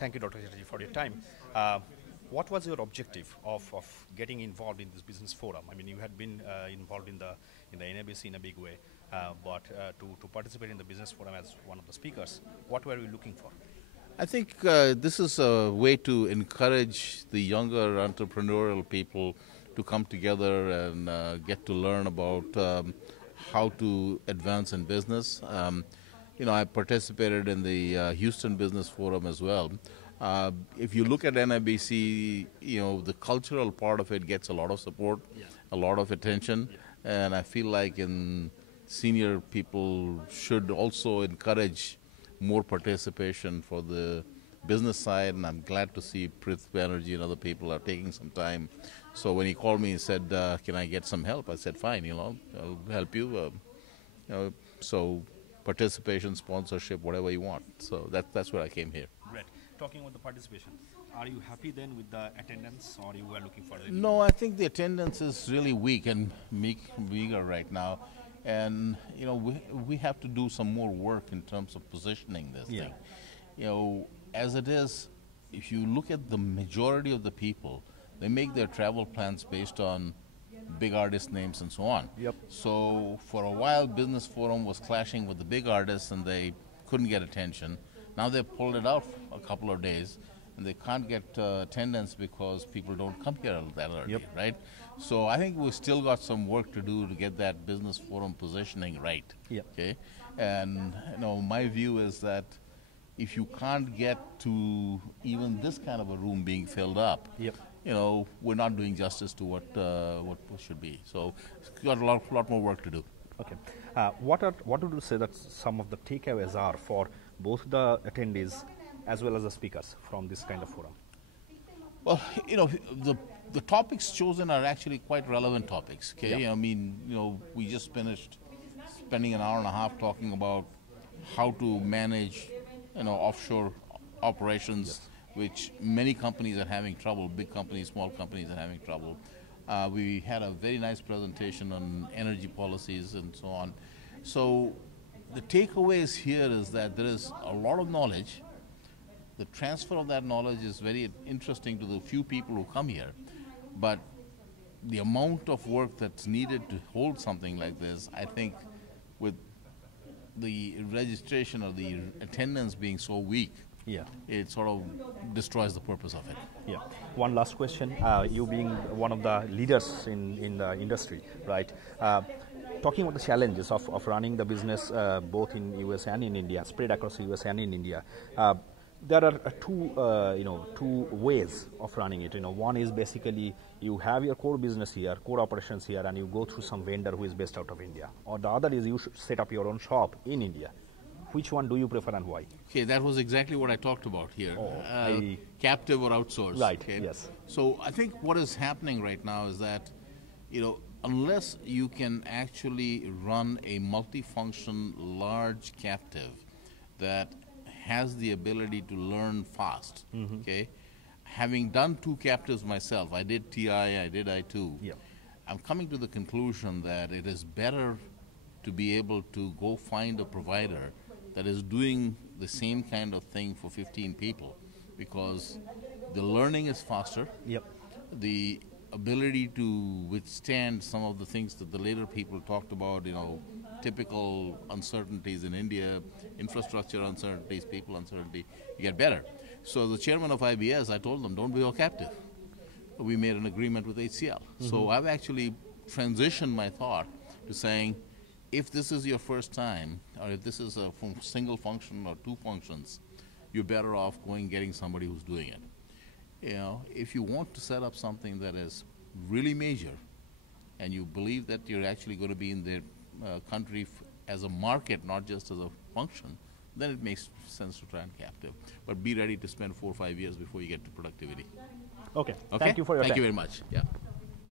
Thank you, Dr. Chatterjee, for your time. What was your objective of getting involved in this business forum? I mean, you had been involved in the NABC in a big way, but to participate in the business forum as one of the speakers, what were you looking for? I think this is a way to encourage the younger entrepreneurial people to come together and get to learn about how to advance in business. I participated in the Houston Business Forum as well. If you look at NABC, the cultural part of it gets a lot of support, a lot of attention, and I feel like senior people should also encourage more participation for the business side, and I'm glad to see Prith Banerjee and other people are taking some time. So when he called me and said, can I get some help? I said, fine, I'll help you. So participation, sponsorship, whatever you want. So that's where I came here. Right. Talking about the participation, are you happy then with the attendance, or you were looking for the... No, I think the attendance is really weak and meager right now. And, we have to do some more work in terms of positioning this thing. As it is, if you look at the majority of the people, they make their travel plans based on big artist names and so on. Yep. So for a while, Business Forum was clashing with the big artists and they couldn't get attention. Now they've pulled it out for a couple of days and they can't get attendance because people don't come here that early, right? So I think we've still got some work to do to get that Business Forum positioning right. Yep. Okay, and my view is that if you can't get to even this kind of a room being filled up, we're not doing justice to what should be. So we've got a lot more work to do. Okay, what would you say that some of the takeaways are for both the attendees as well as the speakers from this kind of forum? Well, the topics chosen are actually quite relevant topics. Okay, I mean, we just finished spending an hour and a half talking about how to manage, offshore operations, which many companies are having trouble. Big companies, small companies are having trouble. We had a very nice presentation on energy policies and so on. So the takeaways here is that there is a lot of knowledge. The transfer of that knowledge is very interesting to the few people who come here, but the amount of work that's needed to hold something like this, I think with the registration or the attendance being so weak, it sort of destroys the purpose of it. Yeah. One last question. You being one of the leaders in the industry, right? Talking about the challenges of running the business both in US and in India, spread across the US and in India. There are two ways of running it. One is basically you have your core business here, core operations here, and you go through some vendor who is based out of India. Or the other is you should set up your own shop in India. Which one do you prefer and why? Okay, that was exactly what I talked about here. Captive or outsourced. Right, okay? yes. So I think what is happening right now is that, unless you can actually run a multifunction large captive that has the ability to learn fast, okay? Having done 2 captives myself, I did TI, I did I2, I'm coming to the conclusion that it is better to be able to go find a provider that is doing the same kind of thing for 15 people, because the learning is faster. The ability to withstand some of the things that the later people talked about, typical uncertainties in India, infrastructure uncertainties, people uncertainty, you get better. So the chairman of IBS, I told them, don't be all captive. We made an agreement with HCL. So I've actually transitioned my thought to saying, if this is your first time, or if this is a single function or 2 functions, you're better off getting somebody who's doing it. If you want to set up something that is really major, and you believe that you're actually going to be in the country as a market, not just as a function, then it makes sense to try and captive. But be ready to spend 4 or 5 years before you get to productivity. Okay. Thank you for your time. Thank you very much. Yeah.